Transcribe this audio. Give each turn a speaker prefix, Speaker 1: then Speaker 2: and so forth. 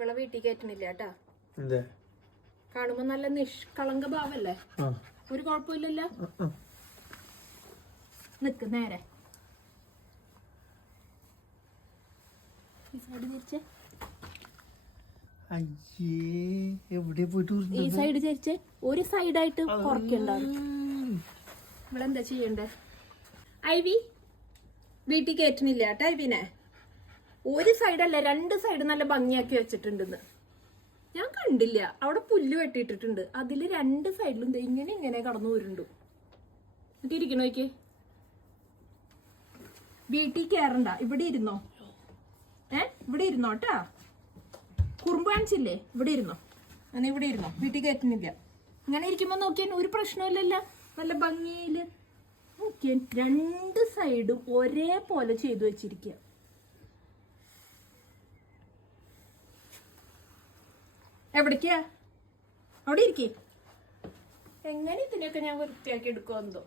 Speaker 1: ഇവളെ വീട്ടിൽ കയറ്റണില്ല കേട്ടാ. കാണുമ്പോ നല്ല നിഷ്കളങ്ക ഭാവല്ലേ? ഒരു കുഴപ്പമില്ലല്ലോ. നിക്ക് നേരെ. ഈ സൈഡ് തിരിച്ചേ. ഒരു സൈഡായിട്ട് കുറയ്ക്കണ്ടാവും
Speaker 2: ഉം.
Speaker 1: ഇവളെന്താ ചെയ്യണ്ടേ? വി വീട്ടിൽ കയറ്റണില്ല കേട്ടോ ഐവിനെ ഒരു സൈഡല്ല രണ്ട് സൈഡ് നല്ല ഭംഗിയാക്കി വെച്ചിട്ടുണ്ടെന്ന്. ഞാൻ കണ്ടില്ല. അവിടെ പുല്ല് വെട്ടിയിട്ടിട്ടുണ്ട്. അതിൽ രണ്ട് സൈഡിലും ഇങ്ങനെ ഇങ്ങനെ കടന്നു വരുന്നുണ്ട് എന്നിട്ട് ഇരിക്കണ വീട്ടിൽ കയറണ്ട ഇവിടെ ഇരുന്നോ? ഏ? ഇവിടെ ഇരുന്നോ കേട്ടാ? കുറുമ്പ് കാണിച്ചില്ലേ? ഇവിടെ ഇരുന്നോ? അങ്ങനെ ഇവിടെ ഇരുന്നോ? വീട്ടിൽ കയറ്റുന്നില്ല ഇങ്ങനെ ഇരിക്കുമ്പോ നോക്കിയാൽ ഒരു പ്രശ്നമില്ലല്ലോ നല്ല ഭംഗിയിൽ. നോക്കിയാൽ രണ്ട് സൈഡും ഒരേപോലെ ചെയ്തു വെച്ചിരിക്കുക എവിടേക്കാ? അവിടെ ഇരിക്കേ. എങ്ങനെ ഇതിനൊക്കെ ഞാൻ വൃത്തിയാക്കി എടുക്കുമെന്തോ